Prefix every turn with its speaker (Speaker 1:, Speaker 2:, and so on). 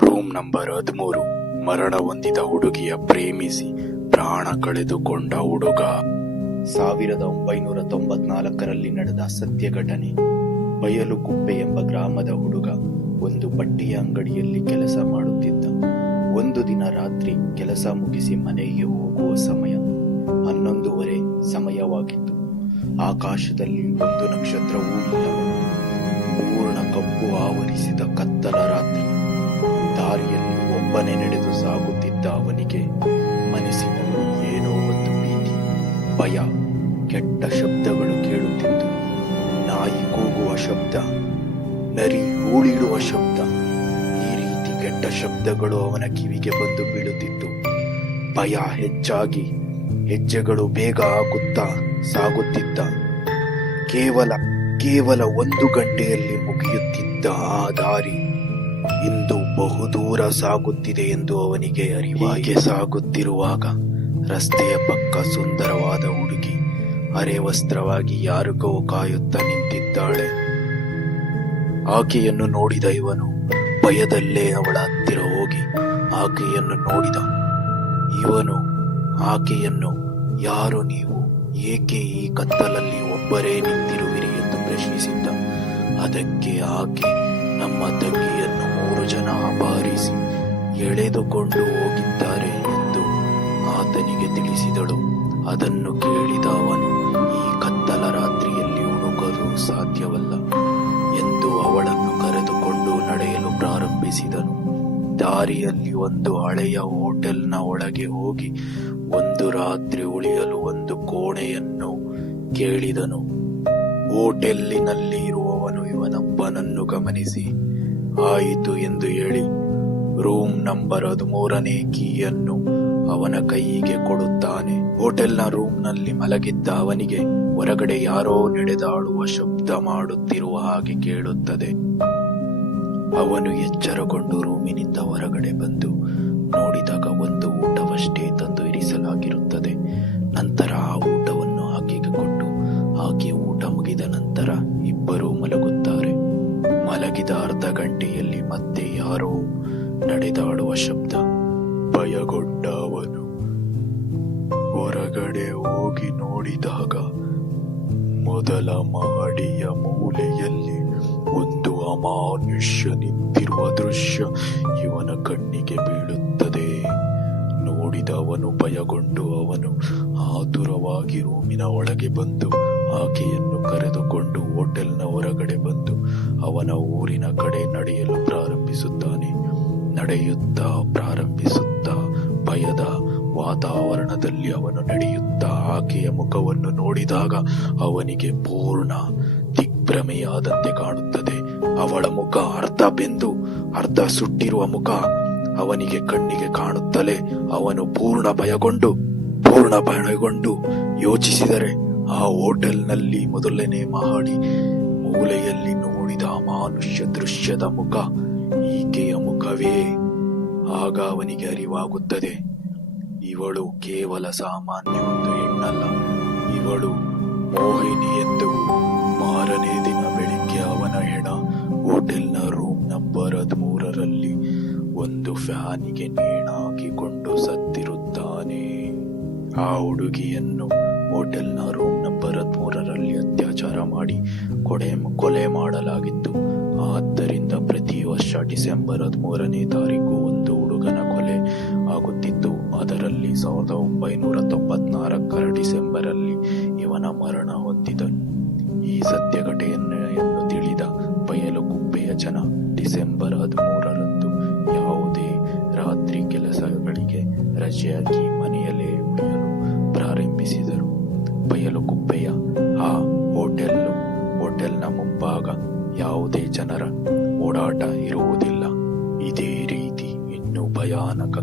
Speaker 1: Room number ಹದಿಮೂರು. ಮರಣ ಹೊಂದಿದ ಹುಡುಗಿಯ ಪ್ರೇಮಿಸಿ ಪ್ರಾಣ ಕಳೆದುಕೊಂಡ ಹುಡುಗ. ಸಾವಿರದ ಒಂಬೈನೂರ ತೊಂಬತ್ನಾಲ್ಕರಲ್ಲಿ ನಡೆದ ಸತ್ಯ ಘಟನೆ ಬಯಲು ಕುಪ್ಪೆ ಎಂಬ ಗ್ರಾಮದ ಹುಡುಗ ಒಂದು ಬಟ್ಟೆಯ ಅಂಗಡಿಯಲ್ಲಿ ಕೆಲಸ ಮಾಡುತ್ತಿದ್ದ. ಒಂದು ದಿನ ರಾತ್ರಿ ಕೆಲಸ ಮುಗಿಸಿ ಮನೆಗೆ ಹೋಗುವ ಸಮಯ ಹನ್ನೊಂದೂವರೆ ಸಮಯವಾಗಿತ್ತು. ಆಕಾಶದಲ್ಲಿ ಒಂದು ನಕ್ಷತ್ರವೂ ಇಲ್ಲ ಪೂರ್ಣ ಕಪ್ಪು ಆವರಿಸಿದ ಕತ್ತಲ ರಾತ್ರಿ. ದಾರಿಯಲ್ಲಿ ಒಬ್ಬನೇ ನಡೆದು ಸಾಗುತ್ತಿದ್ದ ಅವನಿಗೆ ಮನಸ್ಸಿನಲ್ಲಿ ಏನೋ ಒಂದು ಭೀತಿ, ಭಯ, ಕೆಟ್ಟ ಶಬ್ದಗಳು ಕೇಳುತ್ತಿತ್ತು. ನಾಯಿ ಕೂಗುವ ಶಬ್ದ, ನರಿ ಹೂಳಿಡುವ ಶಬ್ದ, ಈ ರೀತಿ ಕೆಟ್ಟ ಶಬ್ದಗಳು ಅವನ ಕಿವಿಗೆ ಬಂದು ಬೀಳುತ್ತಿತ್ತು. ಭಯ ಹೆಚ್ಚಾಗಿ ಹೆಜ್ಜೆಗಳು ಬೇಗ ಆಗುತ್ತಾ ಸಾಗುತ್ತಿದ್ದ. ಕೇವಲ ಕೇವಲ ಒಂದು ಗಂಟೆಯಲ್ಲಿ ಮುಗಿಯುತ್ತಿದ್ದ ಆ ದಾರಿ ಇಂದು ಬಹುದೂರ ಸಾಗುತ್ತಿದೆ ಎಂದು ಅವನಿಗೆ ಅರಿವಾಗೆ ಸಾಗುತ್ತಿರುವಾಗ ರಸ್ತೆಯ ಪಕ್ಕ ಸುಂದರವಾದ ಹುಡುಗಿ ಅರೆ ವಸ್ತ್ರವಾಗಿ ಯಾರಿಗೋ ಕಾಯುತ್ತಾ ನಿಂತಿದ್ದಾಳೆ. ಆಕೆಯನ್ನು ನೋಡಿದ ಇವನು ಭಯದಲ್ಲೇ ಅವಳ ಹತ್ತಿರ ಹೋಗಿ ಆಕೆಯನ್ನು ನೋಡಿದ. ಇವನು ಆಕೆಯನ್ನು, ಯಾರು ನೀವು? ಏಕೆ ಈ ಕತ್ತಲಲ್ಲಿ ಒಬ್ಬರೇ ನಿಂತಿರುವಿರಿ? ಎಂದು ಪ್ರಶ್ನಿಸಿದ್ದ. ಅದಕ್ಕೆ ಆಕೆ, ನಮ್ಮ ತಂಗಿಯನ್ನು ಮೂರು ಜನ ಬಾರಿಸಿ ಎಳೆದುಕೊಂಡು ಹೋಗಿದ್ದಾರೆ ಎಂದು ಆತನಿಗೆ ತಿಳಿಸಿದಳು. ಅದನ್ನು ಕೇಳಿದ ಅವನು, ಈ ಕತ್ತಲ ರಾತ್ರಿಯಲ್ಲಿ ಹುಡುಕಲು ಸಾಧ್ಯವಲ್ಲ ಎಂದು ಅವಳನ್ನು ಕರೆದುಕೊಂಡು ನಡೆಯಲು ಪ್ರಾರಂಭಿಸಿದನು. ದಾರಿಯಲ್ಲಿ ಒಂದು ಹಳೆಯ ಹೋಟೆಲ್ನ ಒಳಗೆ ಹೋಗಿ ಒಂದು ರಾತ್ರಿ ಉಳಿಯಲು ಒಂದು ಕೋಣೆಯನ್ನು ಕೇಳಿದನು. ಹೋಟೆಲ್ಲಿನಲ್ಲಿ ಇರುವವನು ಇವನಪ್ಪನನ್ನು ಗಮನಿಸಿ ಆಯಿತು ಎಂದು ಹೇಳಿ ರೂಮ್ ನಂಬರ್ ಹದಿಮೂರನೇ ಕೀಯನ್ನು ಅವನ ಕೈಗೆ ಕೊಡುತ್ತಾನೆ. ಹೋಟೆಲ್ನ ರೂಮ್ನಲ್ಲಿ ಮಲಗಿದ್ದ ಅವನಿಗೆ ಹೊರಗಡೆ ಯಾರೋ ನಡೆದಾಡುವ ಶಬ್ದ ಮಾಡುತ್ತಿರುವ ಹಾಗೆ ಕೇಳುತ್ತದೆ. ಅವನು ಎಚ್ಚರಗೊಂಡು ರೂಮಿನಿಂದ ಹೊರಗಡೆ ಬಂದು ನೋಡಿದಾಗ ಒಂದು ಊಟವಷ್ಟೇ ತಂದು ಇರಿಸಲಾಗಿರುತ್ತದೆ. ಮಲಗಿದ ಅರ್ಧ ಗಂಟೆಯಲ್ಲಿ ಮತ್ತೆ ಯಾರೋ ನಡೆದಾಡುವ ಶಬ್ದ ಭಯಗೊಂಡ ಅವನು ಹೊರಗಡೆ ಹೋಗಿ ನೋಡಿದಾಗ ಮೊದಲ ಮಹಡಿಯ ಮೂಲೆಯಲ್ಲಿ ಒಂದು ಅಮಾನುಷ್ಯ ನಿಂತಿರುವ ದೃಶ್ಯ ಇವನ ಕಣ್ಣಿಗೆ ಬೀಳುತ್ತದೆ. ನೋಡಿದ ಅವನು ಭಯಗೊಂಡು ಅವನು ಆತುರವಾಗಿ ರೂಮಿನ ಒಳಗೆ ಬಂದು ಆಕೆಯನ್ನು ಕರೆದುಕೊಂಡು ಹೋಟೆಲ್ನ ಹೊರಗಡೆ ಬಂದು ಅವನ ಊರಿನ ಕಡೆ ನಡೆಯಲು ಪ್ರಾರಂಭಿಸುತ್ತಾನೆ. ನಡೆಯುತ್ತಾ ಪ್ರಾರಂಭಿಸುತ್ತಾ ಭಯದ ವಾತಾವರಣದಲ್ಲಿ ಅವನು ನಡೆಯುತ್ತಾ ಆಕೆಯ ಮುಖವನ್ನು ನೋಡಿದಾಗ ಅವನಿಗೆ ಪೂರ್ಣ ದಿಗ್ಭ್ರಮೆಯಾದಂತೆ ಕಾಣುತ್ತದೆ. ಅವಳ ಮುಖ ಅರ್ಧ ಬೆಂದು, ಅರ್ಧ ಸುಟ್ಟಿರುವ ಮುಖ ಅವನಿಗೆ ಕಣ್ಣಿಗೆ ಕಾಣುತ್ತಲೇ ಅವನು ಪೂರ್ಣ ಭಯಗೊಂಡು ಪೂರ್ಣ ಭಯಗೊಂಡು ಯೋಚಿಸಿದರೆ ಆ ಹೋಟೆಲ್ನಲ್ಲಿ ಮೊದಲನೇ ಮಹಡಿ ಮೂಲೆಯಲ್ಲಿ ನೋಡಿದ ಅಮಾನುಷ್ಯ ದೃಶ್ಯದ ಮುಖ ಈಕೆಯ ಮುಖವೇ. ಆಗ ಅವನಿಗೆ ಅರಿವಾಗುತ್ತದೆ, ಇವಳು ಕೇವಲ ಸಾಮಾನ್ಯ ಒಂದು ಹೆಣ್ಣಲ್ಲ. ಇವಳು ಮೋಹಿನಿ ಎಂದು ಮಾರನೇ ದಿನ ಬೆಳಿಗ್ಗೆ ಅವನ ಹೆಣ ಹೋಟೆಲ್ನ ರೂಮ್ ನಂಬರ್ ಹದಿಮೂರರಲ್ಲಿ ಒಂದು ಫ್ಯಾನಿಗೆ ನೇಣಾಕಿಕೊಂಡು ಸತ್ತಿರುತ್ತಾನೆ. ಆ ಹುಡುಗಿಯನ್ನು ಹೋಟೆಲ್ನ ರೂಮ್ ನಂಬರ್ ಹದಿಮೂರರಲ್ಲಿ ಅತ್ಯಾಚಾರ ಮಾಡಿ ಕೊಡೆ ಕೊಲೆ ಮಾಡಲಾಗಿತ್ತು. ಆದ್ದರಿಂದ ಪ್ರತಿ ವರ್ಷ ಡಿಸೆಂಬರ್ ಹದಿಮೂರನೇ ತಾರೀಕು ಒಂದು ಹುಡುಗನ ಕೊಲೆ ಆಗುತ್ತಿತ್ತು. ಅದರಲ್ಲಿ ಸಾವಿರದ ಒಂಬೈನೂರ ತೊಂಬತ್ನಾಲ್ಕರ ಡಿಸೆಂಬರಲ್ಲಿ ಇವನ ಮರಣ ಹೊಂದಿದನು ಈ ಸತ್ಯ ಘಟನೆಯನ್ನು ತಿಳಿದ ಬಯಲು ಕುಪ್ಪೆಯ ಜನ ಡಿಸೆಂಬರ್ ಹದಿಮೂರರಂದು ಯಾವುದೇ ರಾತ್ರಿ ಕೆಲಸಗಳಿಗೆ ರಜೆಯಾಗಿ ಬಯಲು ಕುಪ್ಪೆಯ ಆ ಹೋಟೆಲ್ ಹೋಟೆಲ್ನ ಮುಂಭಾಗ ಯಾವುದೇ ಜನರ ಓಡಾಟ ಇರುವುದಿಲ್ಲ. ಇದೇ ರೀತಿ ಇನ್ನೂ ಭಯಾನಕ